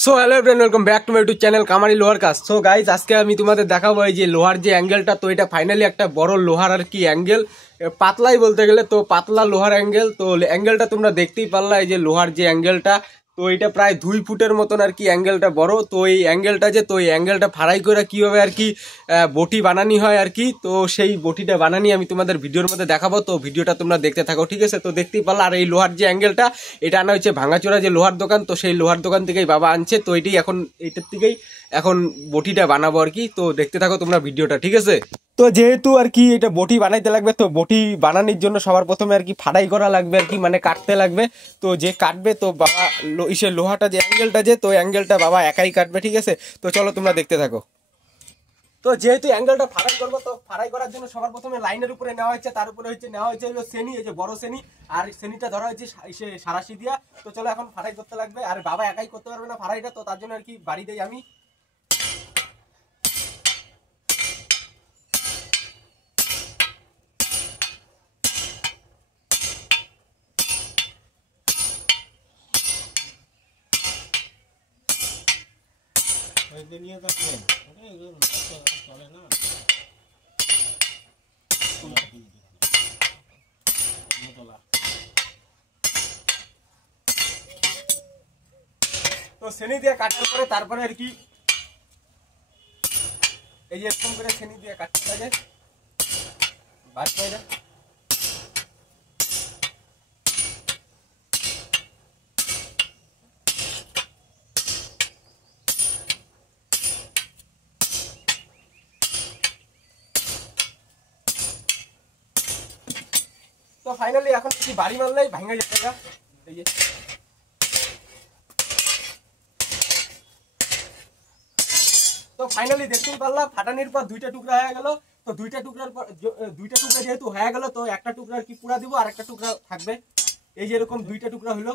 So hello everyone, welcome back to my YouTube channel কামারি লোহার কাজ। সো গাইজ, আজকে আমি তোমাদের দেখাবো এই যে লোহার যে অ্যাঙ্গেলটা। তো এটা ফাইনালি একটা বড় লোহার আর কি অ্যাঙ্গেল, পাতলাই বলতে গেলে, তো পাতলা লোহার অ্যাঙ্গেল। তো অ্যাঙ্গেলটা তোমরা দেখতেই পারলা, এই যে লোহার যে অ্যাঙ্গেলটা, তো এটা প্রায় 2 ফুটের মতন আর কি অ্যাঙ্গেলটা বড়। তো এই অ্যাঙ্গেলটা তো এই অ্যাঙ্গেলটা ফাড়াই করে কীভাবে আর কি বটি বানানি হয় আর কি, তো সেই বটিটা বানানি আমি তোমাদের ভিডিওর মধ্যে দেখাবো। তো ভিডিওটা তোমরা দেখতে থাকো, ঠিক আছে? তো দেখতেই পারলা। আর এই লোহার যে অ্যাঙ্গেলটা, এটা আনা হচ্ছে ভাঙাচোরা যে লোহার দোকান, তো সেই লোহার দোকান থেকেই বাবা আনছে। তো এটাই এখন এইটার থেকেই এখন বটিটা বানাবো আর কি। তো দেখতে থাকো তোমরা ভিডিওটা, ঠিক আছে? তো যেহেতু আর কি এটা বটি বানাইতে লাগবে, তো বটি বানানোর জন্য সবার প্রথমে আর কি ফাড়াই করা লাগবে আর কি, মানে কাটতে লাগবে। তো যে কাটবে, তো বাবা ইসের লোহাটা যে অ্যাঙ্গেলটা তো অ্যাঙ্গেলটা বাবা একাই কাটবে, ঠিক আছে? তো চলো তোমরা দেখতে থাকো। তো যেহেতু অ্যাঙ্গেলটা ফাড়াই করবো, তো ফাড়াই করার জন্য সবার প্রথমে লাইনের উপরে নেওয়া হচ্ছে, তার উপরে নেওয়া হচ্ছে হলো শ্রেণী, এই যে বড় শ্রেণী, আর শ্রেণীটা ধরা হচ্ছে সারাশি দিয়া। তো চলো এখন ফাড়াই করতে লাগবে। আর বাবা একাই করতে পারবে না ফাড়াইটা, তো তার জন্য আর কি বাড়ি দেই আমি। তো শ্রেণী দিয়ে কাটার পরে তারপরে আর কি এই যে এরকম করে শ্রেণী দিয়ে কাটতে লাগে বাদ পাইরা। তো ফাইনালি এখন কি বাড়ি মারলেই ভাঙা যেতে গা। এই যে তো ফাইনালি দেখতেই পারলাম, ফাটানির পর দুইটা টুকরা হয়ে গেল। তো দুইটা টুকরার পর দুইটা টুকরা যেহেতু হয়ে গেল, তো একটা টুকরা আর কি পুরা দিব, আর একটা টুকরা থাকবে। এই যে এরকম দুইটা টুকরা হলো।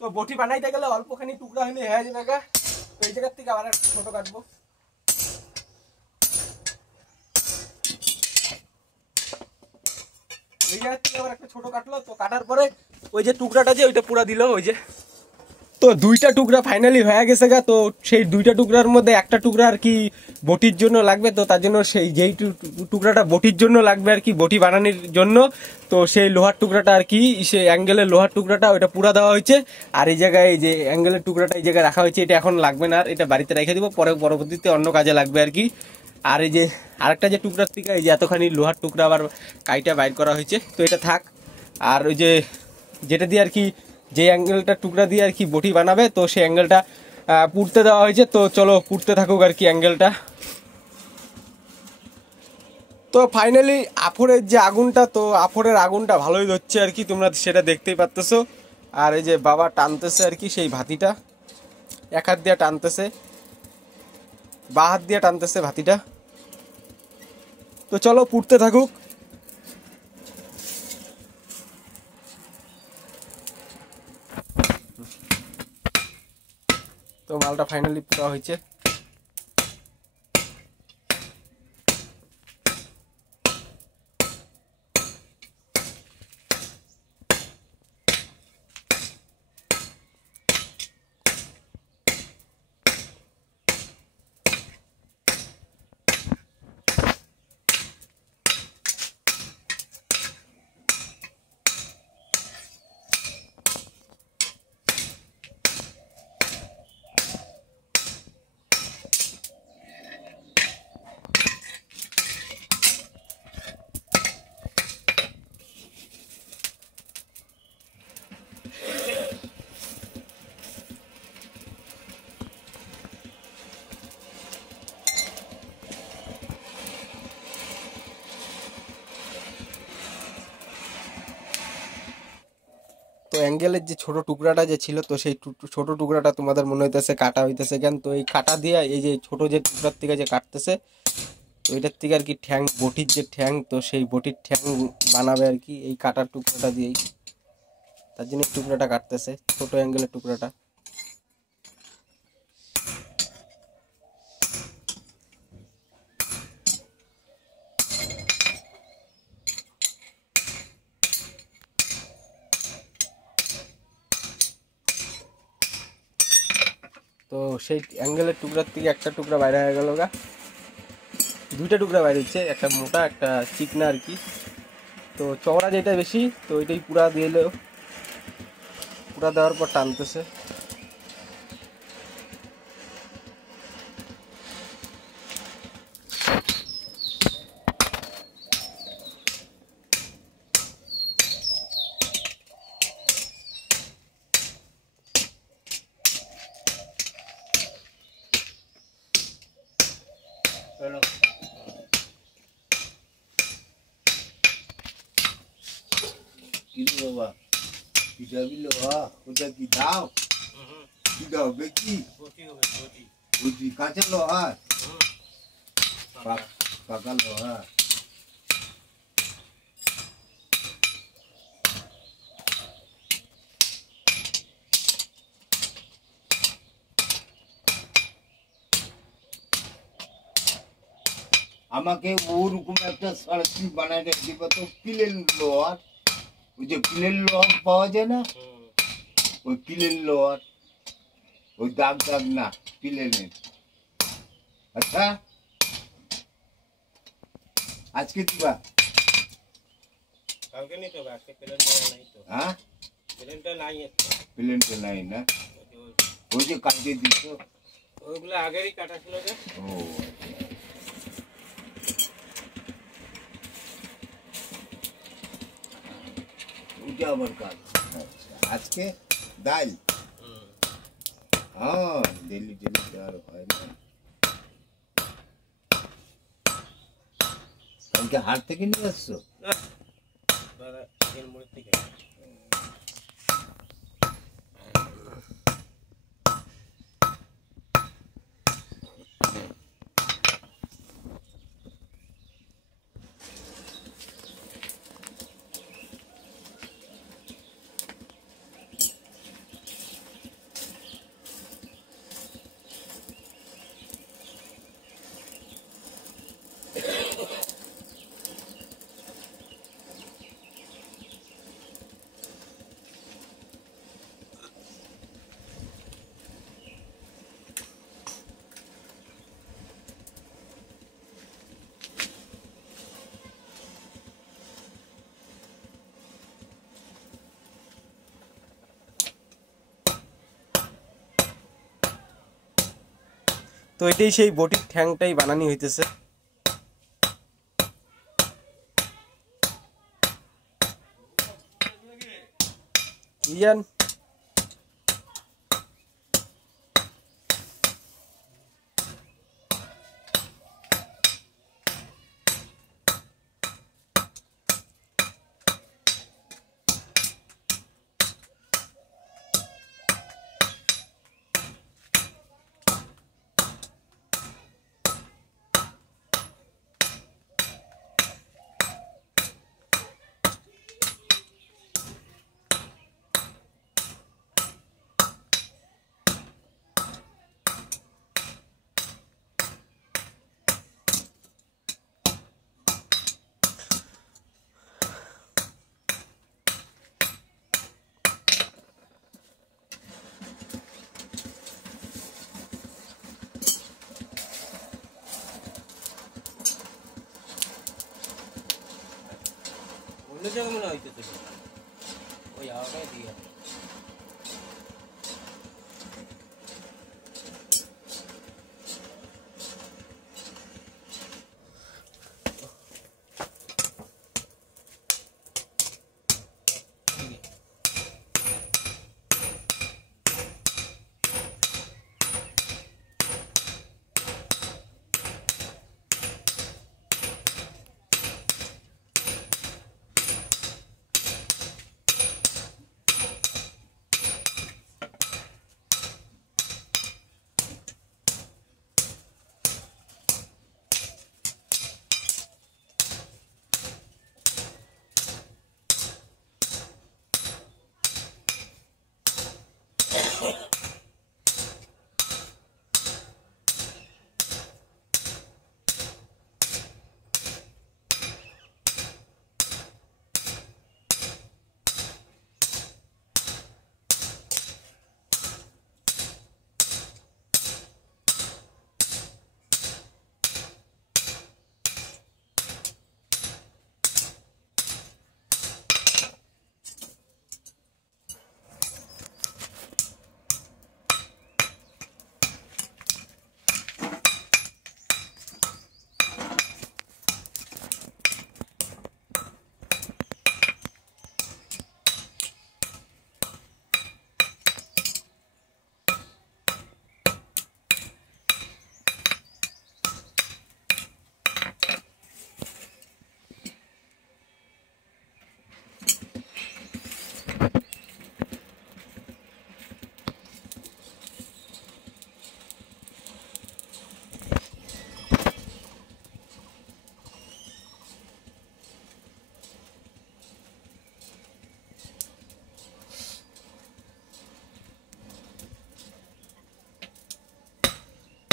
তো বটি বানাইতে গেলে অল্পখানি টুকরা হলে হয়ে যাবে গা। তো এই জায়গার থেকে আবার একটা ছোট কাটবো। এই জায়গার থেকে আবার একটা ছোট কাটলো। তো কাটার পরে ওই যে টুকরাটা ওইটা পুরা দিল, ওই যে। তো দুইটা টুকরা ফাইনালি হয়ে গেছে গা। তো সেই দুইটা টুকরার মধ্যে একটা টুকরা আর কি বটির জন্য লাগবে। তো তার জন্য সেই যেই টুকরাটা বটির জন্য লাগবে আর কি, বটি বানানোর জন্য, তো সেই লোহার টুকরাটা আর কি, সেই অ্যাঙ্গেলের লোহার টুকরাটা ওইটা পুরা দেওয়া হয়েছে। আর এই জায়গায় এই যে অ্যাঙ্গেলের টুকরাটা এই জায়গায় রাখা হয়েছে, এটা এখন লাগবে না, আর এটা বাড়িতে রেখে দিব, পরবর্তীতে অন্য কাজে লাগবে আর কি। আর এই যে আরেকটা যে টুকরার থেকে এই যে এতখানি লোহার টুকরা আবার কাইটা বাইর করা হয়েছে, তো এটা থাক। আর ওই যে যেটা দিয়ে আর কি, যে অ্যাঙ্গেলটা টুকরা দিয়ে আর কি বটি বানাবে, তো সেই অ্যাঙ্গেলটা পুড়তে দেওয়া হয়েছে। তো চলো পুড়তে থাকুক আর কি অ্যাঙ্গেলটা। তো ফাইনালি আফরের যে আগুনটা, তো আফরের আগুনটা ভালোই ধরছে আর কি, তোমরা সেটা দেখতেই পারতেছো। আর এই যে বাবা টানতেছে আর কি সেই ভাতিটা, এক হাত দিয়ে টানতেছে, বা হাত দিয়ে টানতেছে ভাতিটা। তো চলো পুড়তে থাকুক। তো মালটা ফাইনালি পুরা হয়েছে। তো অ্যাঙ্গেলের যে ছোট টুকরাটা যে ছিল, তো সেই ছোট টুকরাটা তোমাদের মনে হইতেছে কাটা হইতেছে কেন? তো এই কাটা দিয়ে এই যে ছোট যে টুকরার থেকে যে কাটতেছে, তো এটার থেকে আর কি ঠ্যাং, বটির যে ঠ্যাং, তো সেই বটির ঠ্যাং বানাবে আর কি এই কাটার টুকরাটা দিয়েই। তার জন্য টুকরাটা কাটতেছে, ছোট অ্যাঙ্গেলের টুকরাটা। তো সেই অ্যাঙ্গেলের টুকরার থেকে একটা টুকরা বাইরে হয়ে গেল গা, দুইটা টুকরা বাইরে হচ্ছে, একটা মোটা একটা চিকনা আর কি। তো চওড়া যেটা বেশি তো ওইটাই পুরা দিলেও, পুরা দেওয়ার পর টানতেছে। কি বাবা কি যাবি লোহা ওটা কি দাও কি দাও বেকি বুঝি কাঁচা লোহা পাকা লোহা আমাকে ওরকম একটা সার্কিট বানায় দিবা তো প্লেন লোহার, ওই যে প্লেন লোহার পাওয়া যায় না, ওই প্লেন লোহার, ওই দাগ দাগ না প্লেনের। আচ্ছা আজকে দিবা? কালকে নিতে হবে, আজকে প্লেনটা নাই তো। হ্যাঁ প্লেনটা নাই, প্লেনটা নাই না, ওই যে কাটিয়ে দিছো ওইগুলো আগেরই কাটা ছিল যে। ও ওইটা আবার কাজ। আচ্ছা আজকে ডাল, হ্যাঁ ডেলি ডেলি দেওয়ার হয় না। কালকে হাট থেকে নিয়ে আসছো? তো এটাই সেই বটির ঠ্যাংটাই বানানি হইতেছে। ইয়ান অন্য জায়গায় মনে হইতেছে, ওই আওয়াজটাই দিয়ে।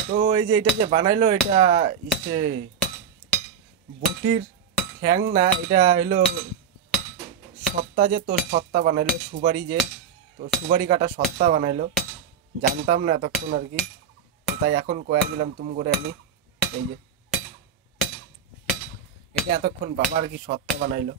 তো এই যে এটা যে বানাইলো এটা ইসে বটির ঠ্যাং না, এটা হলো সত্তা, যে তোর সত্তা বানাইলো সুবারি, যে তো সুবারি কাটা সত্তা বানাইলো, জানতাম না এতক্ষণ আর কি। তো তাই এখন কয়ে দিলাম তুম করে আমি, এই যে এটা এতক্ষণ বাবা আর কি সত্তা বানাইলো।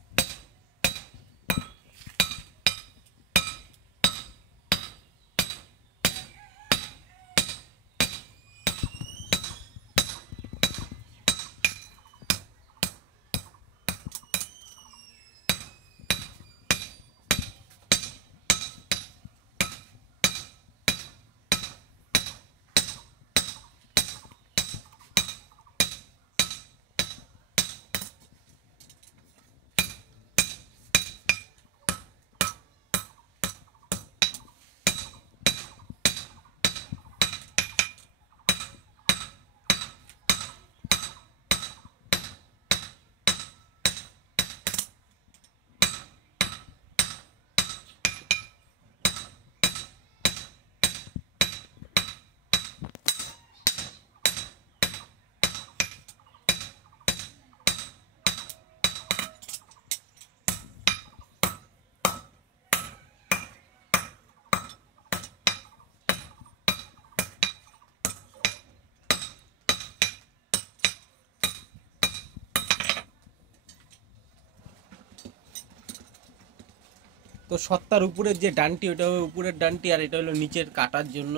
তো সত্তার উপরের যে ডানটি ওটা হলো উপরের ডানটি, আর এটা হলো নিচের কাটার জন্য,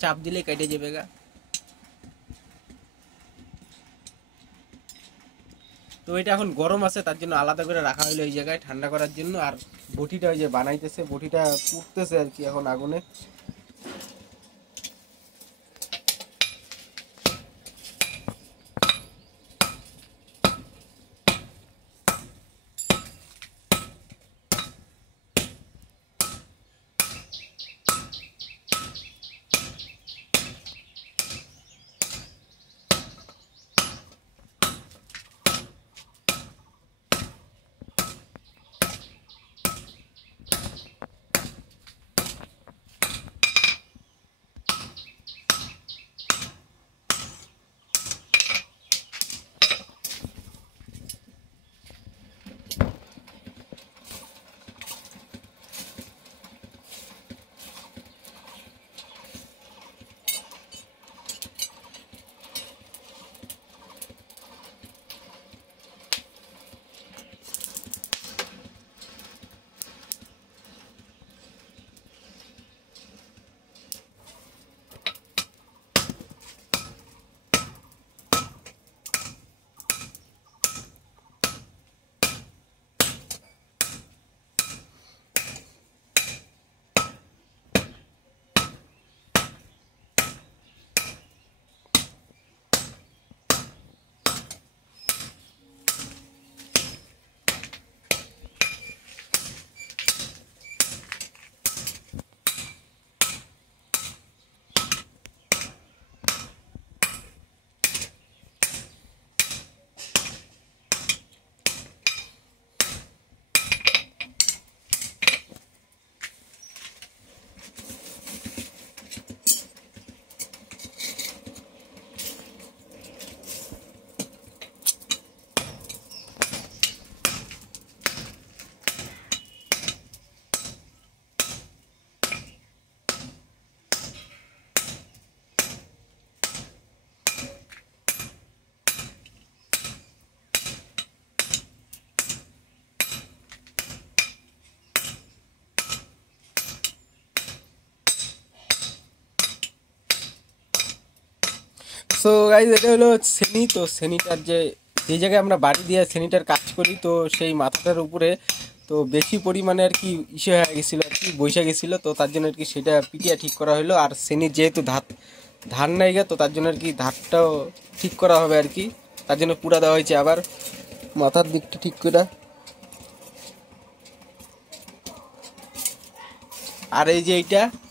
চাপ দিলে কেটে যাবে গা। তো এটা এখন গরম আছে তার জন্য আলাদা করে রাখা হলো এই জায়গায় ঠান্ডা করার জন্য। আর বটিটা ওই যে বানাইতেছে, বটিটা পুড়তেছে আর কি এখন আগুনে। সো গাইজ এটা হলো শ্রেণী। তো শ্রেণীটার যে যে জায়গায় আমরা বাড়ি দিয়ে শ্রেণীটার কাজ করি, তো সেই মাথাটার উপরে তো বেশি পরিমাণে আর কি ইসে হয়ে গেছিলো আর কি, বৈশা গেছিলো। তো তার জন্য আর কি সেটা পিটিয়া ঠিক করা হলো। আর শ্রেণীর যেহেতু ধার নাই গে, তো তার জন্য আর কি ধারটাও ঠিক করা হবে আর কি, তার জন্য পুরা দেওয়া হয়েছে আবার মাথার দিকটা ঠিক করে। আর এই যে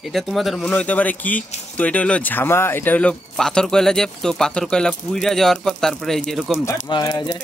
এটা তোমাদের মনে হইতে পারে কি, তো এটা হলো ঝামা, এটা হলো পাথর কয়লা, যে তো পাথর কয়লা পুইরা যাওয়ার পর তারপরে এই যে এরকম ঝামা হয়ে যায়।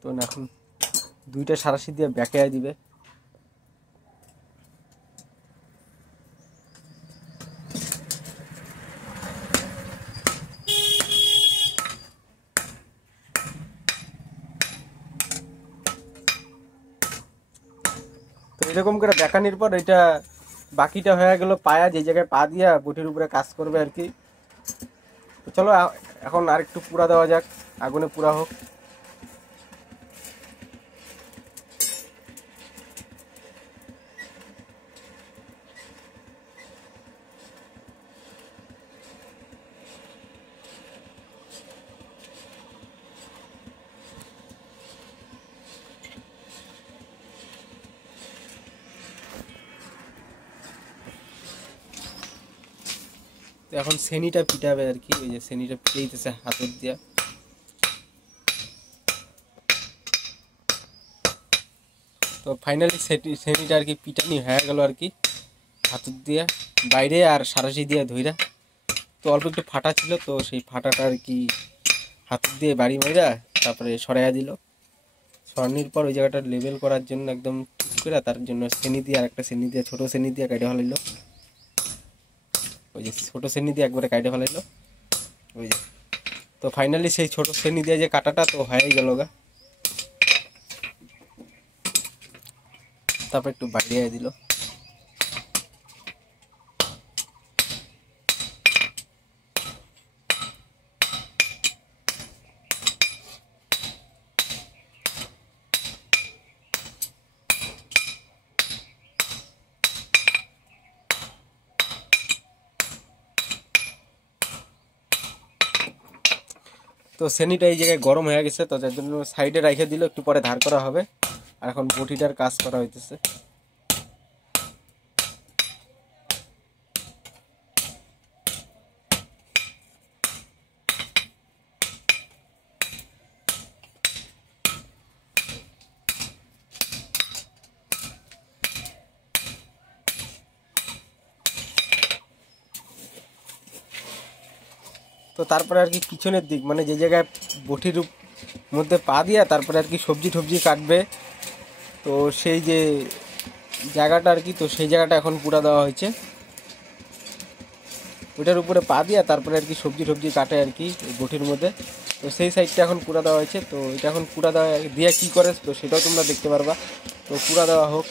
তো এখন দুইটা সারাশি দিয়ে ব্যাকেয়া দিবে। তো এরকম করে দেখানোর পর এটা বাকিটা হয়ে গেল পায়া, যে জায়গায় পা দিয়া বটির উপরে কাজ করবে আর কি। তো চলো এখন আর একটু পুরা দেওয়া যাক, আগুনে পুরা হোক। তো এখন সেনিটা পিটাবে আর কি, ওই যে সেনিটা পিটাইতেছে হাতের দিয়া। তো ফাইনালি সেনিটা আর কি পিটানি হয়ে গেল আর কি হাতের দিয়া বাইরে আর সারাশি দিয়ে ধইরা। তো অল্প একটু ফাটা ছিল, তো সেই ফাটাটা আর কি হাতের দিয়ে বাড়ি মাইরা তারপরে সরাইয়া দিল। সরানোর পর ওই জায়গাটা লেবেল করার জন্য একদম ঠিক করে তার জন্য সেনি দিয়ে আর একটা সেনি দিয়ে ছোটো সেনি দিয়ে কাটে ফেলাইলো। ওই যে ছোটো সেনি দিয়ে একবারে কাটে ফেলাইলো ওই যে। তো ফাইনালি সেই ছোটো সেনি দিয়ে যে কাটাটা তো হয়েই গেল গা। তারপর একটু বাড়িয়ে দিল। তো সেনিটা এই জায়গায় গরম হয়ে গেছে, তো যার জন্য সাইডে রেখে দিল, একটু পরে ধার করা হবে। আর এখন বটিটার কাজ করা হইতেছে। তো তারপরে আর কি পিছনের দিক মানে যে জায়গায় বটির মধ্যে পা দিয়া তারপরে আর কি সবজি টবজি কাটবে, তো সেই যে জায়গাটা আর কি, তো সেই জায়গাটা এখন পুরা দেওয়া হয়েছে। ওইটার উপরে পা দিয়া তারপরে আর কি সবজি টবজি কাটে আর কি এই বটির মধ্যে। তো সেই সাইডটা এখন পুরা দেওয়া হয়েছে। তো এটা এখন পুরা দেওয়া দিয়ে কী করে তো সেটাও তোমরা দেখতে পারবা। তো পুরা দেওয়া হোক।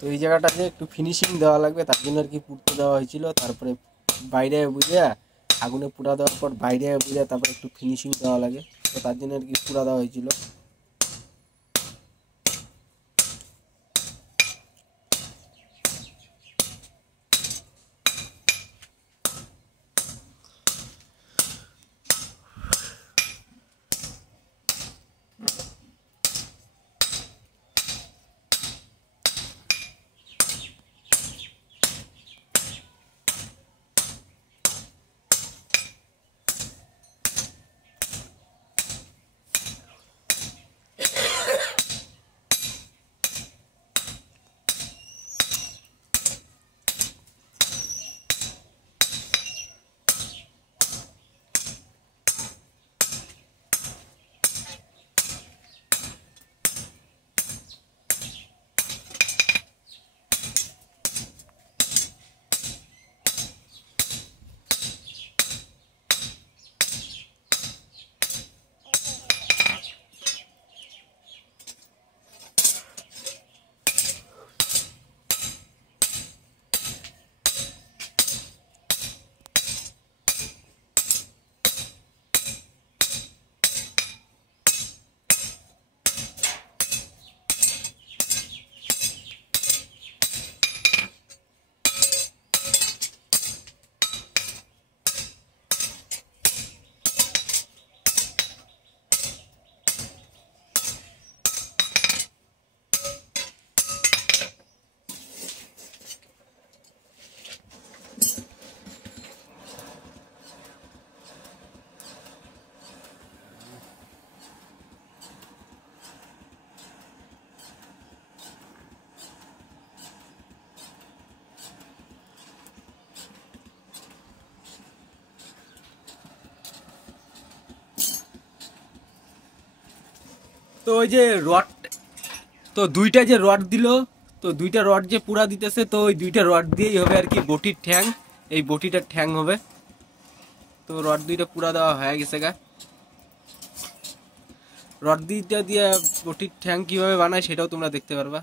তো এই জায়গাটাতে একটু ফিনিশিং দেওয়া লাগবে, তার জন্য আর কি পুড়তে দেওয়া হয়েছিল। তারপরে বাইরে বুঝে আগুনে পুড়া দেওয়ার পর বাইরে বুঝে তারপরে একটু ফিনিশিং দেওয়া লাগে, তো তার জন্য আর কি পুড়া দেওয়া হয়েছিল। তো ওই যে রড, তো দুইটা যে রড দিল, তো দুইটা রড যে পুরা দিতেছে, তো ওই দুইটা রড দিয়েই হবে আর কি বটির ঠ্যাং, এই বটিটার ঠ্যাং হবে। তো রড দুইটা পুরা দেওয়া হয়ে গেছে গা। রড দুইটা দিয়ে বটির ঠ্যাং কিভাবে বানায় সেটাও তোমরা দেখতে পারবা।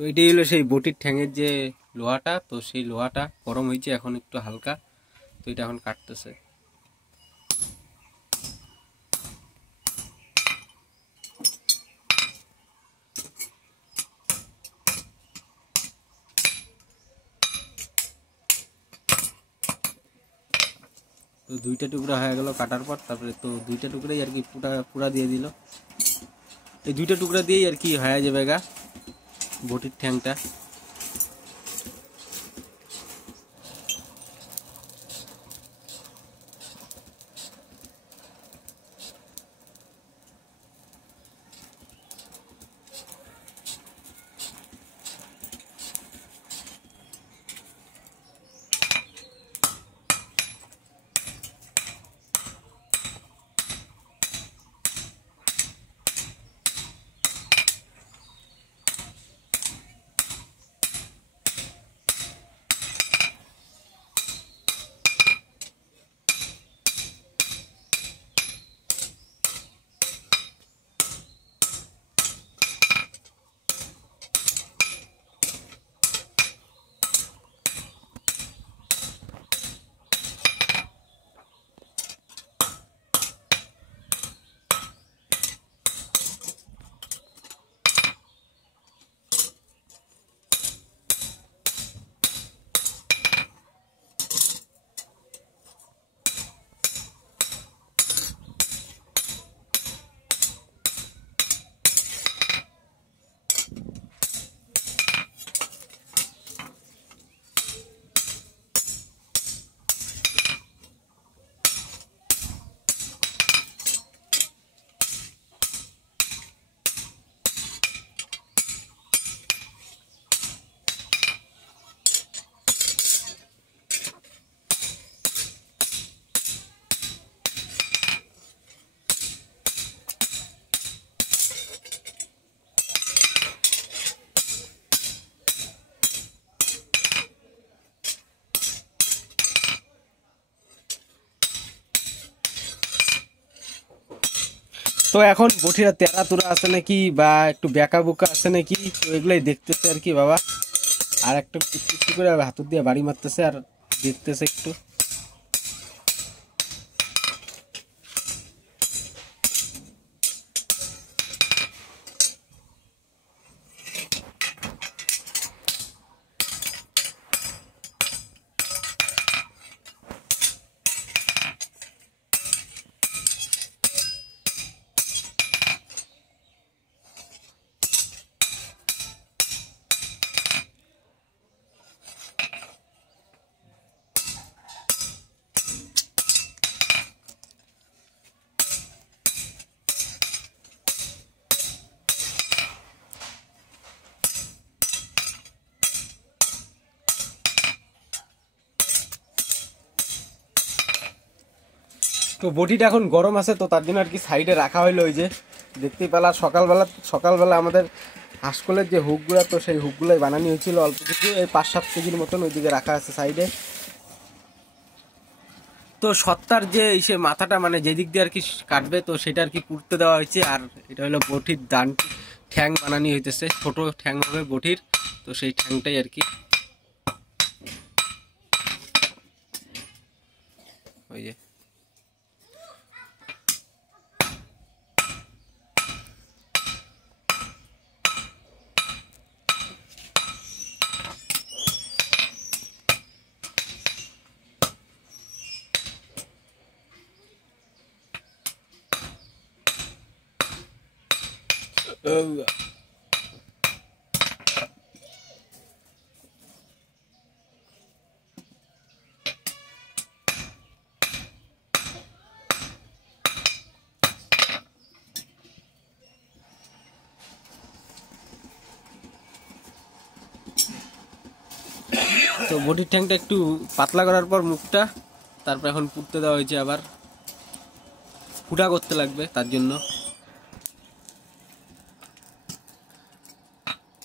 তো এটাই হলো সেই বটির ঠ্যাঙের যে লোহাটা, তো সেই লোহাটা গরম হয়েছে এখন একটু হালকা, তো এটা এখন কাটতেছে। তো দুইটা টুকরা হয়ে গেল কাটার পর, তারপরে তো দুইটা টুকরাই আর কি পুরা পুরা দিয়ে দিল। এই দুইটা টুকরা দিয়েই আর কি হয়ে যাবে গা বটির ঠ্যাংটা। তো এখন বটিরা তেরা তুরা আছে নাকি বা একটু বেঁকা বুকা আছে নাকি, তো এগুলাই দেখতেছে আর কি বাবা। আর একটা একটু করে হাতুর দিয়ে বাড়ি মারতেছে আর দেখতেছে একটু। তো বটিটা এখন গরম আছে, তো তার জন্য আর কি সাইডে রাখা হইলো। ওই যে দেখতেই পেলা সকালবেলা আমাদের হাঁসকলের যে হুকগুলো, তো সেই হুকগুলোই বানানো হয়েছিল অল্প কিছু, এই 5-7 কেজির মতন ওইদিকে রাখা আছে সাইডে। তো সত্তার যে সে মাথাটা মানে যেদিক দিয়ে আর কি কাটবে, তো সেটা আর কি পুড়তে দেওয়া হয়েছে। আর এটা হলো বটির ডান ঠ্যাং বানানি হইতেছে, ছোট ঠ্যাং হবে বটির, তো সেই ঠ্যাংটাই আর কি। ওই যে তো বটির ঠ্যাংটা একটু পাতলা করার পর মুখটা, তারপর এখন পুড়তে দেওয়া হয়েছে, আবার ফুটা করতে লাগবে তার জন্য।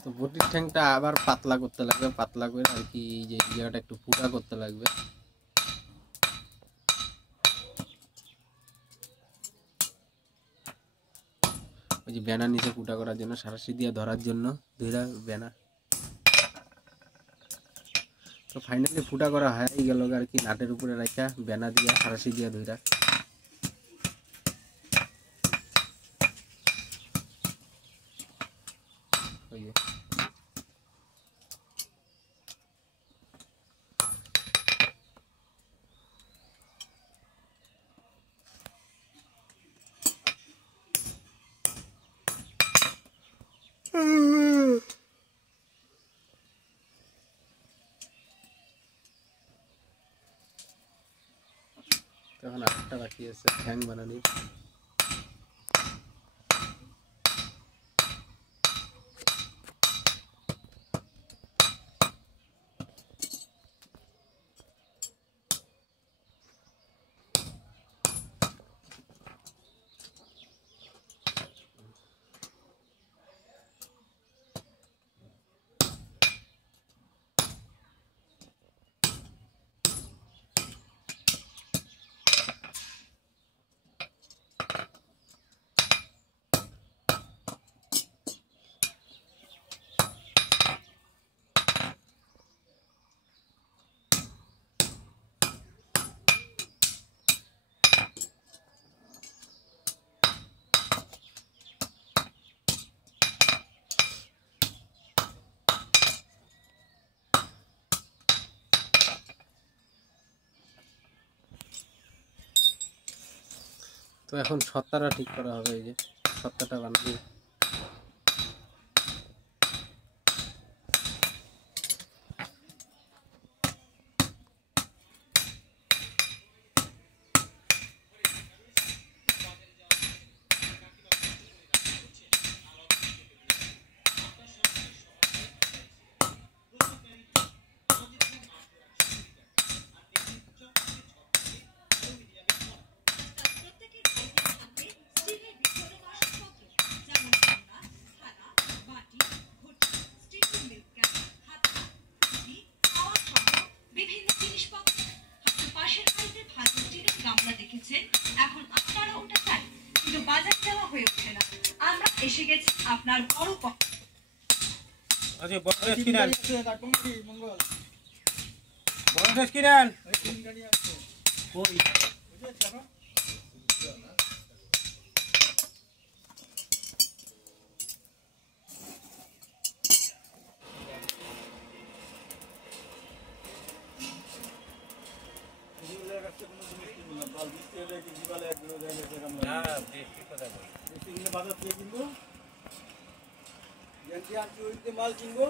তো বটির ঠ্যাংটা আবার পাতলা করতে লাগবে, পাতলা করে আর কি যে জায়গাটা একটু ফুটা করতে লাগবে। ওই যে ব্যানা নিচে ফুটা করার জন্য, সারাশি দিয়ে ধরার জন্য ধরা ব্যানা। তো ফাইনালি ফুটা করা হয়ে গেল আর কি, নাটের উপরে রাখা ব্যানা দিয়া সারাশি দিয়া ধরা। ওই যে তখন আরেকটা বাকি আছে ঠ্যাং বানানির। তো এখন সত্তাটা ঠিক করা হবে, এই যে সত্তাটা বানাবো। এসে গেছে আপনার বড় আচ্ছা বড় স্ক্রিনাল বড় স্ক্রিনাল কই মাল কিনবো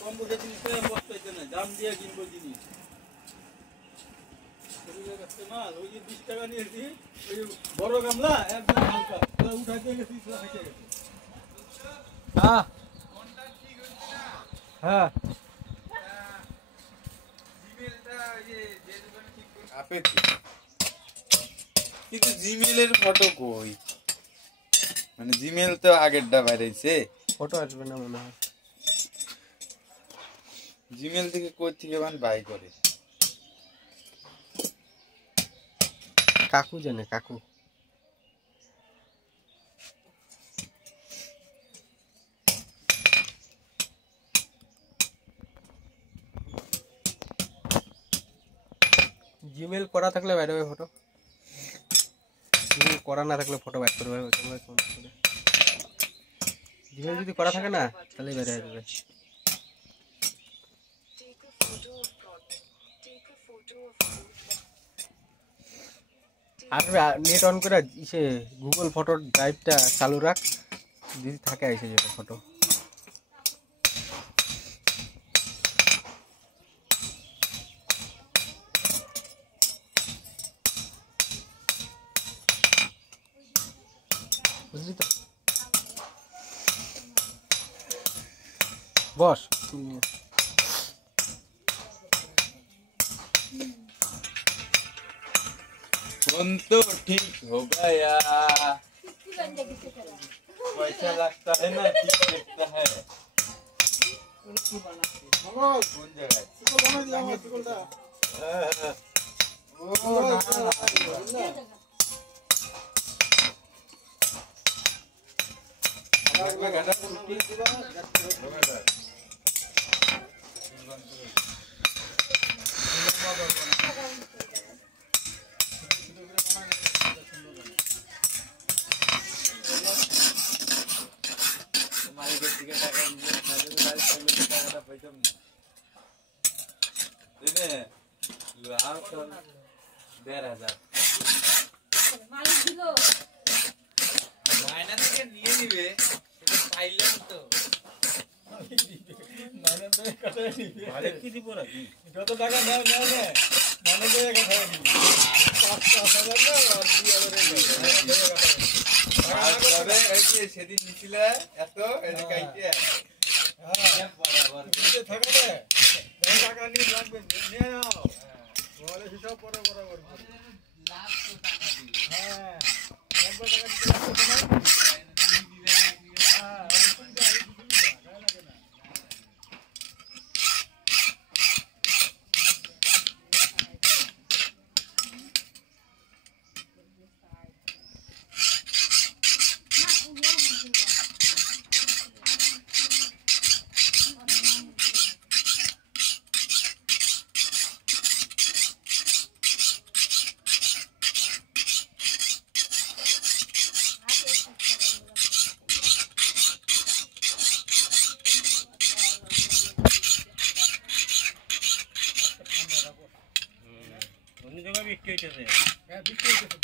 কম বসে জিনিসটা বসতে না দাম দিয়ে কিনবো জিনিস মাল ওই যে 20 টাকা নিয়েছি ওই বড় গামলা একদম হালকা উঠাতে গেছি গেছে হ্যাঁ হ্যাঁ কিন্তু জিমেলের ফটো কই মানে জিমেল তো আগেরটা বাইরেছে ফটো আসবে না মনে হয় জিমেল থেকে কই থেকে বাই করে কাকু জানে কাকু জিমেল করা থাকলে বাইরে হবে ফটো জিমেল করা না থাকলে ফটো বাইর করবে জিমেল যদি করা থাকে না তাহলে বাইরে হয়ে যাবে আর নেট অন করে ইসে গুগল ফটোর ড্রাইভটা চালু রাখ যদি থাকে এসে যাবে ফটো বুঝলি তো বস फोन तो ठीक हो गया पैसा लगता है ना ठीक लगता है कौन जगह যত টাকা নাও নাও না মানে করে কথা বলি 5,000 এই যে সেদিন নিছিলে এত এই কাইতে হ্যাঁ বরাবর দিতে থাকে না এই টাকা নিয়ে লাগবে নিয়ে নাও বলে হিসাব পরে বরাবর লাখ টাকা দিই হ্যাঁ একবার টাকা দিতে লাগবে না হ্যাঁ বিক্রি হইতেছে হ্যাঁ বিক্রি হইতেছে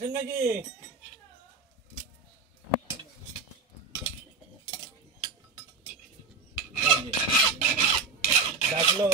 বসেন নাকি? ডাকলো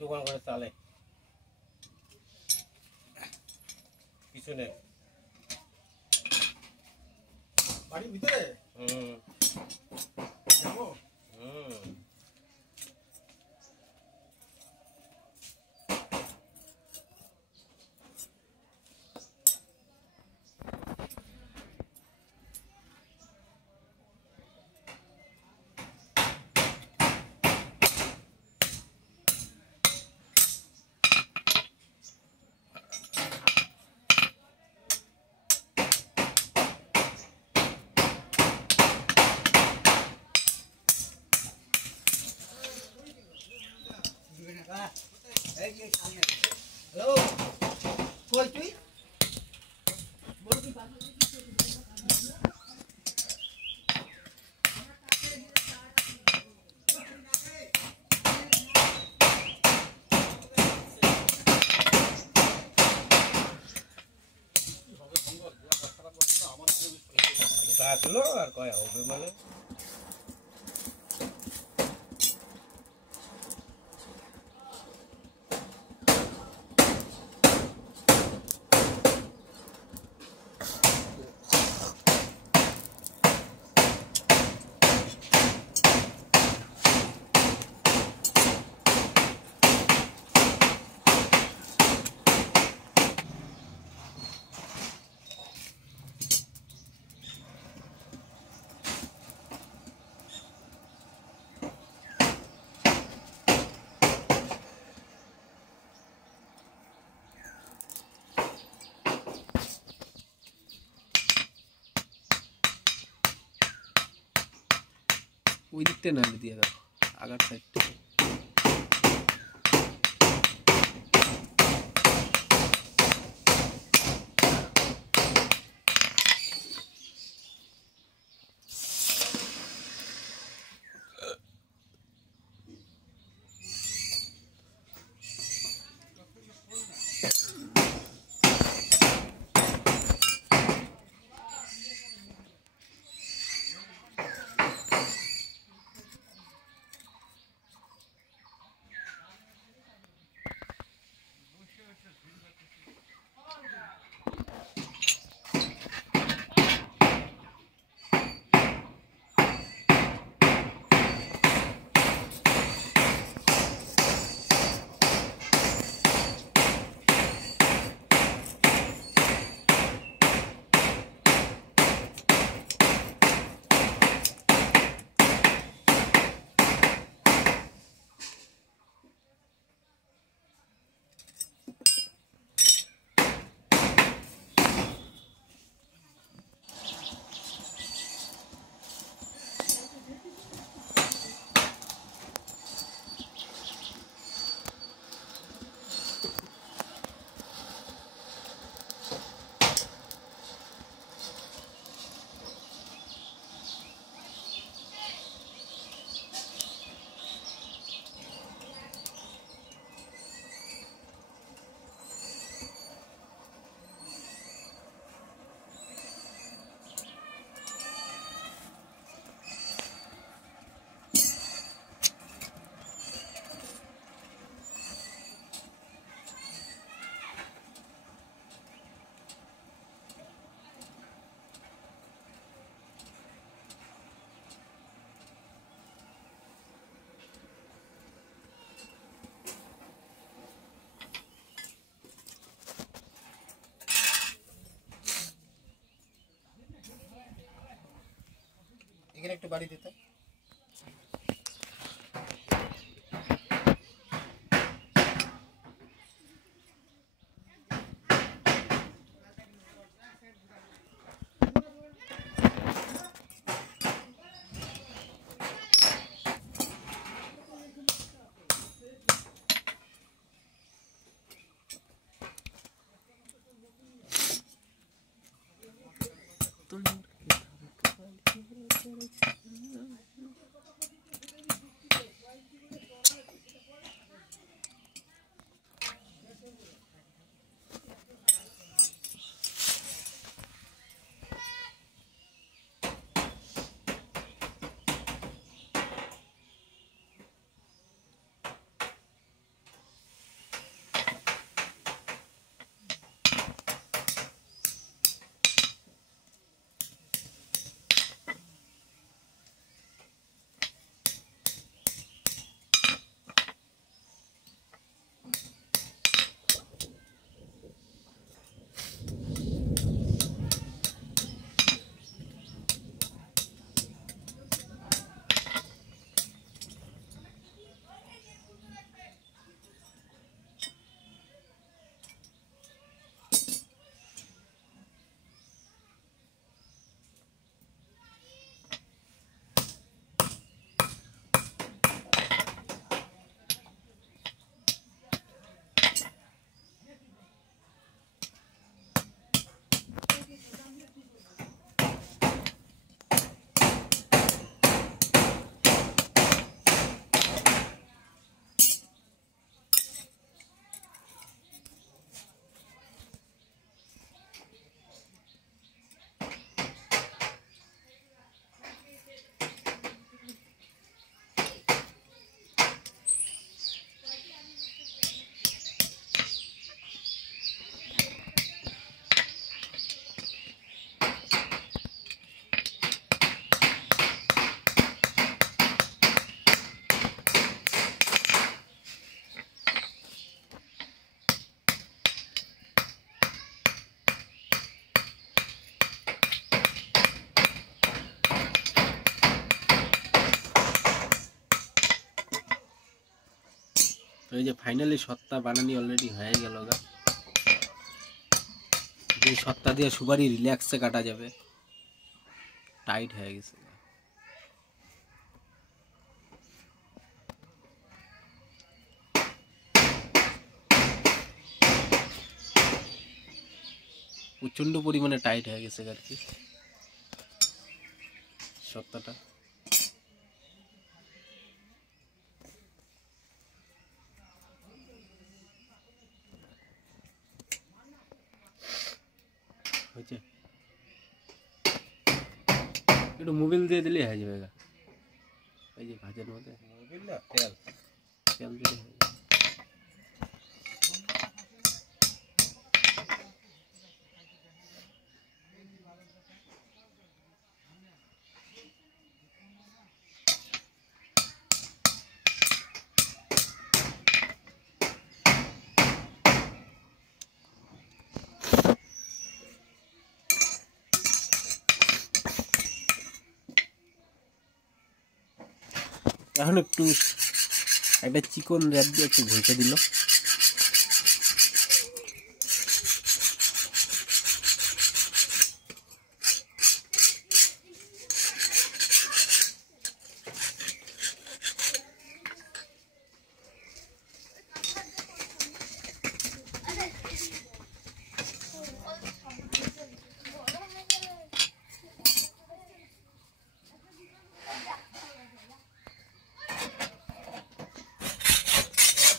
দোকান করে চালে পিছনে বাড়ির ভিতরে। হ্যালো কই তুই আসলো আর কয় হবে মানে ওই দিকটা নালে দিয়ে দাও আগার সাইডটা বাড়ি দিতে। তো এই যে ফাইনালি সত্তা বানানি অলরেডি হয়ে গেল গা। এই সত্তা দিয়ে সুপারি রিল্যাক্সে কাটা যাবে, টাইট হয়ে গেছে। প্রচন্ড পরিমাণে টাইট হয়ে গেছে আর কি সত্তাটা। হয়েছে, একটু মোবিল দিয়ে দিলে হয়ে যাবে। এই যে ভাজের মধ্যে মোবিল না তেল, তেল দিলে হয়ে যাবে। এখন একটু একটা চিকন র্যাপ দিয়ে একটু ঘষে দিল।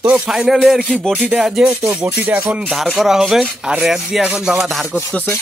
তো ফাইনালি আর কি বটিটা আছে, তো বটিটা এখন ধার করা হবে আর র্যাপ দিয়ে এখন বাবা ধার করতেছে।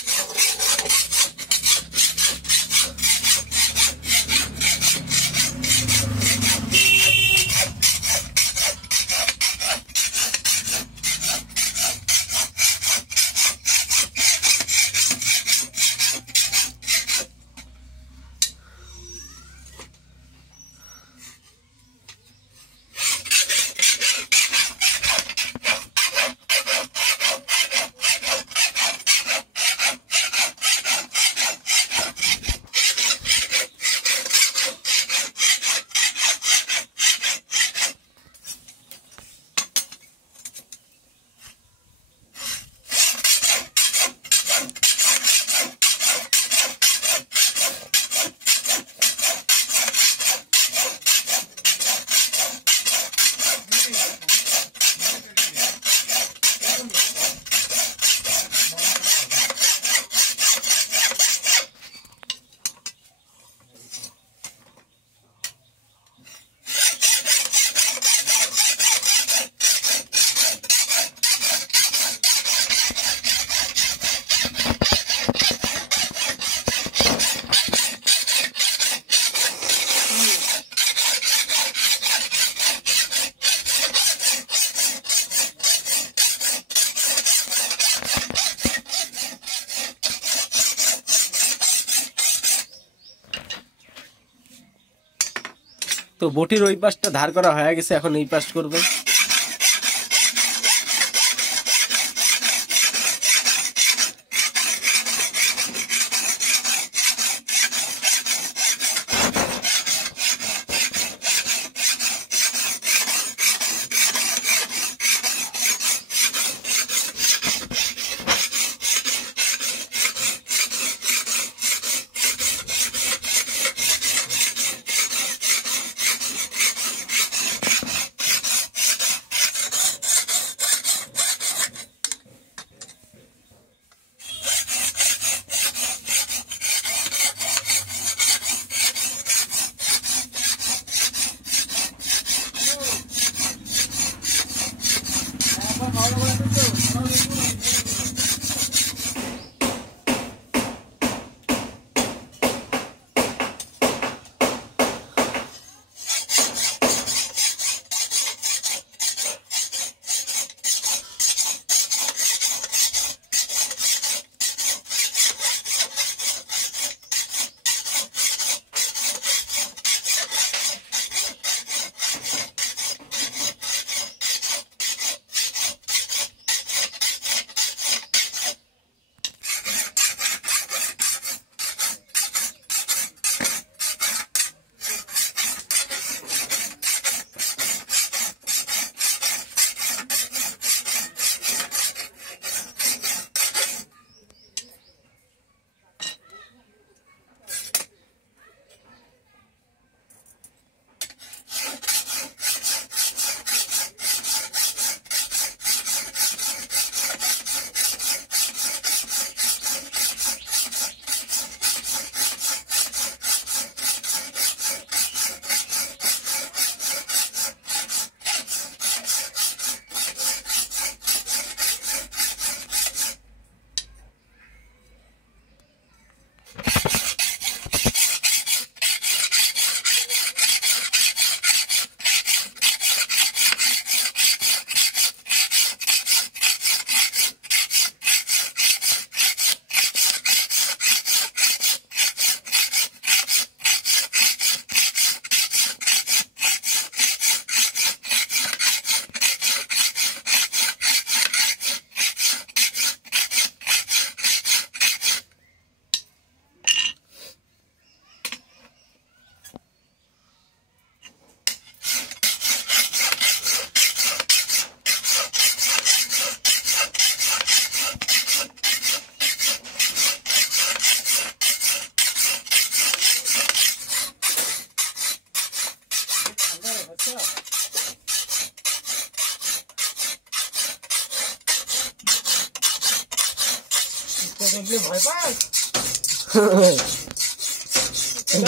তো বটির ওই পাশটা ধার করা হয়ে গেছে, এখন এই পাশ করবে।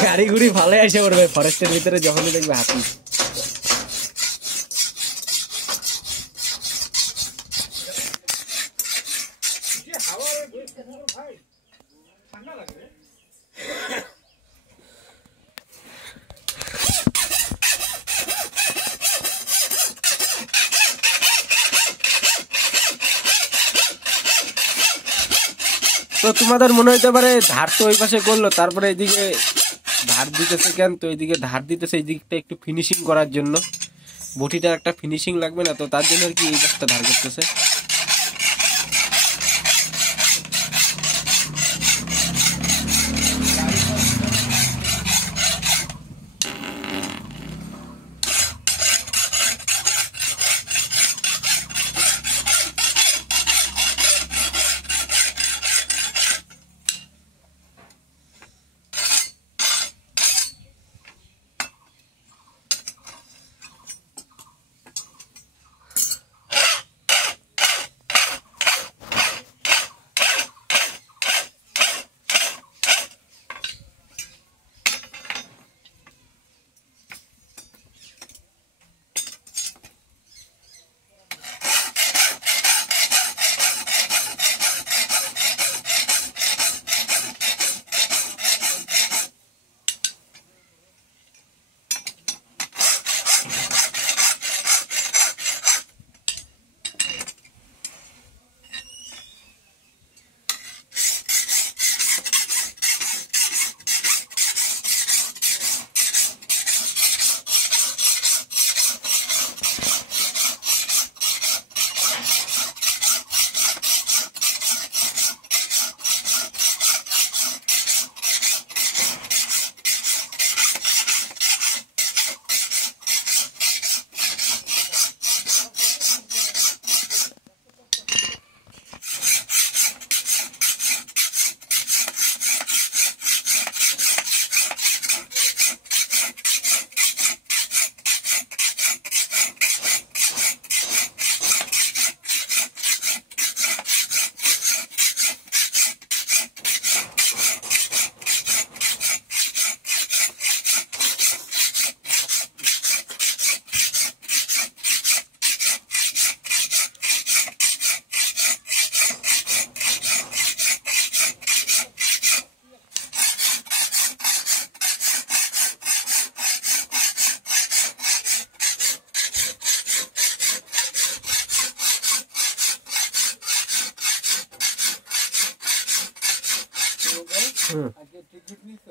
গাড়ি গুড়ি ভালো আসে পড়বে ফরেস্টের ভিতরে যখনই দেখবে হাতি। তো তোমাদের মনে হইতে পারে ধার তো ওই পাশে করলো, তারপরে এইদিকে ধার দিতেছে কেন? তো এইদিকে ধার দিতেছে এই দিকটা একটু ফিনিশিং করার জন্য, বটিটার একটা ফিনিশিং লাগবে না, তো তার জন্য আর কি এই পাশটা ধার করতেছে। আজকে টিকিট নিছ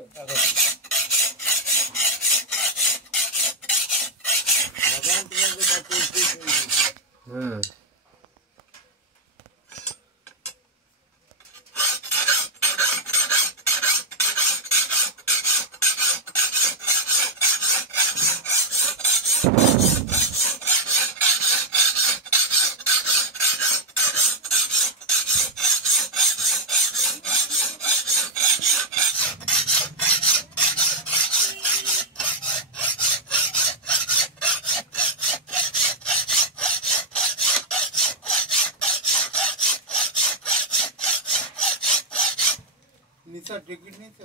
নিছ টিকিট নিছ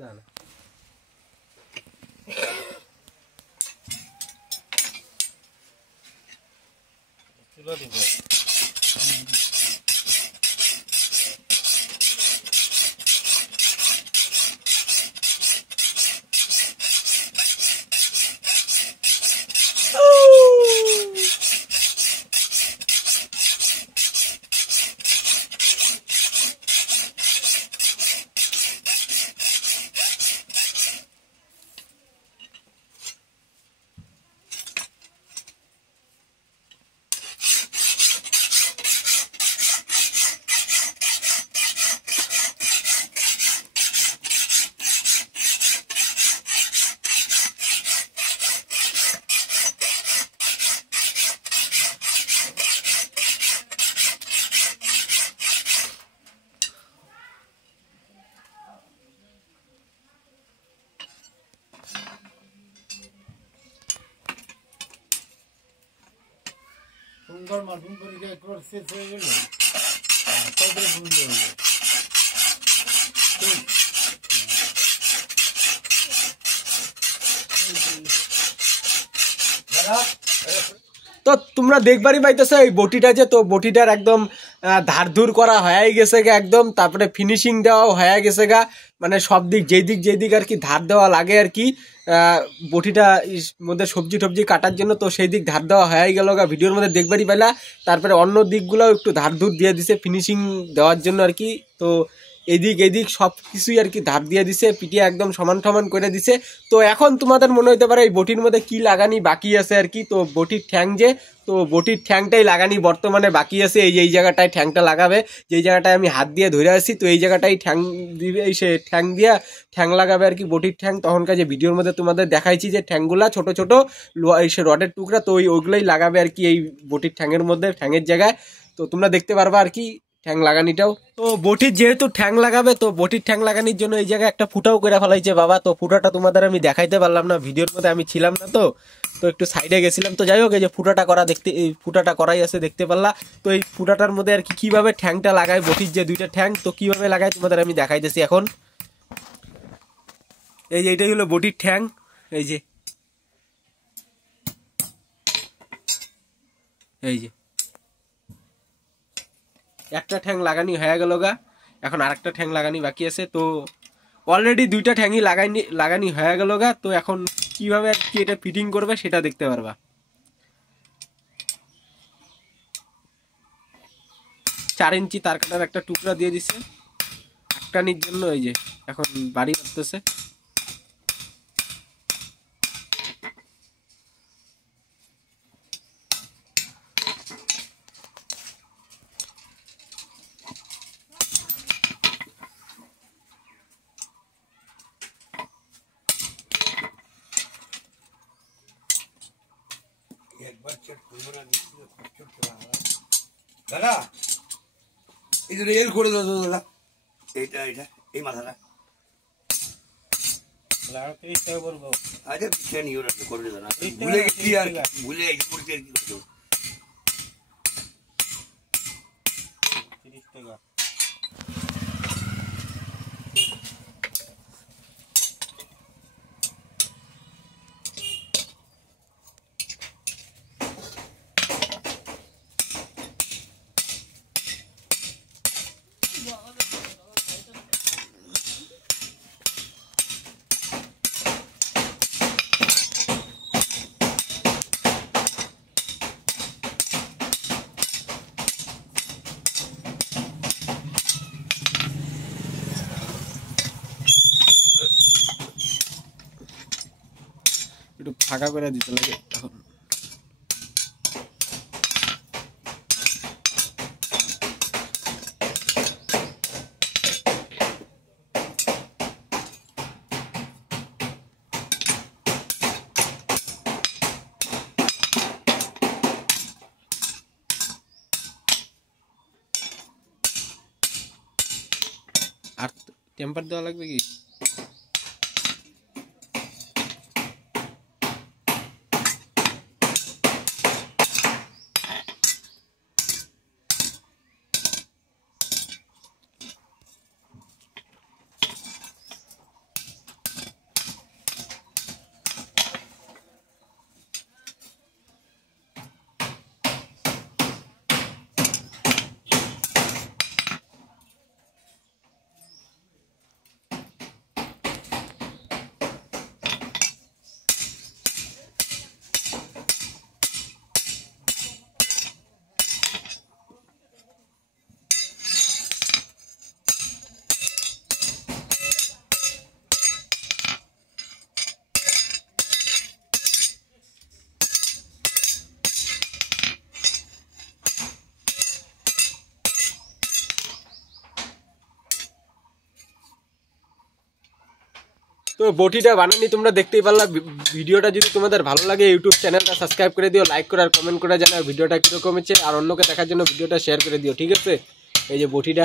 না না সোমবার মাধ্যম পরীক্ষা একবার শেষ হয়ে গেল তারপরে ফোন করলো তো তোমরা দেখবারই পাইতেছো এই বটিটা যে, তো বটিটার একদম ধার ধুর করা হয়ে গেছে গা একদম, তারপরে ফিনিশিং দেওয়া হয়ে গেছে গা, মানে সব দিক যেই দিক আর কি ধার দেওয়া লাগে আর কি বটিটা মধ্যে সবজি টবজি কাটার জন্য, তো সেই দিক ধার দেওয়া হয়ে গেল গা, ভিডিওর মধ্যে দেখবারই পাইলা। তারপরে অন্য দিকগুলোও একটু ধার ধুর দিয়ে দিছে ফিনিশিং দেওয়ার জন্য আর কি। তো এদিক সব কিছুই আর কি ধার দিয়ে দিছে, পিটিয়ে একদম সমান করে দিছে। তো এখন তোমাদের মনে হইতে পারে এই বটির মধ্যে কি লাগানি বাকি আছে আর কি, তো বটির ঠ্যাং যে, তো বটির ঠ্যাংটাই লাগানি বর্তমানে বাকি আছে। এই জায়গাটায় ঠ্যাংটা লাগাবে, যেই জায়গাটায় আমি হাত দিয়ে ধরে আছি, তো এই জায়গাটাই ঠ্যাং দিবে, সে ঠ্যাং দিয়া ঠ্যাং লাগাবে আর কি বটির ঠ্যাং। তখনকার যে ভিডিওর মধ্যে তোমাদের দেখাইছি যে ঠ্যাংগুলা ছোট সে রডের টুকরা, তো ওইগুলোই লাগাবে আর কি এই বটির ঠ্যাংয়ের মধ্যে, ঠ্যাংয়ের জায়গায়। তো তোমরা দেখতে পারবা আর কি ঠ্যাং লাগানিটাও। তো বটির যেহেতু ঠ্যাং লাগাবে, তো বটির ঠ্যাং লাগানির জন্য এই জায়গায় একটা ফুটাও করে ফেলাইছে বাবা। তো ফুটাটা তোমাদের আমি দেখাইতে পারলাম না, ভিডিওর মধ্যে আমি ছিলাম না, তো একটু সাইডে গেছিলাম। তো যাই হোক, এই যে ফুটাটা করাই আছে দেখতে পারলা। তো এই ফুটাটার মধ্যে আর কি কিভাবে ঠ্যাংটা লাগায়, বটির যে দুইটা ঠ্যাং, তো কিভাবে লাগায় তোমাদের আমি দেখাইতেছি এখন। এই যে এইটাই হলো বটির ঠ্যাং, এই যে একটা ঠ্যাং লাগানি হয়ে গেল গা, এখন আরেকটা ঠ্যাং লাগানি বাকি আছে। তো অলরেডি দুইটা ঠ্যাংই লাগানি হয়ে গেল গা। তো এখন কিভাবে আর কি এটা ফিটিং করবে সেটা দেখতে পারবা। 4 ইঞ্চি তার কাটার একটা টুকরা দিয়ে দিছে একটানির জন্য। এই যে এখন বাড়ি করতেছে। দাদা এই যে রেল করে দাও দাদা, এইটা এই মাথাটা বলবো আচ্ছা পিছিয়ে নিয়ে করে দাও না, ভুলে গেছি আর ভুলে করতে আর কি করছো। 30 টাকা ফাঁকা করে দিতে লাগে এখন। আর টেম্পার দেওয়া লাগবে কি? তো বটিটা বানানি তোমরা দেখতেই পারলা। ভিডিওটা যদি তোমাদের ভালো লাগে ইউটিউব চ্যানেলটা সাবস্ক্রাইব করে দিও, লাইক করে আর কমেন্ট করে জানাও ভিডিওটা কীরকম হচ্ছে, আর অন্যকে দেখার জন্য ভিডিওটা শেয়ার করে দিও, ঠিক আছে? এই যে বটিটা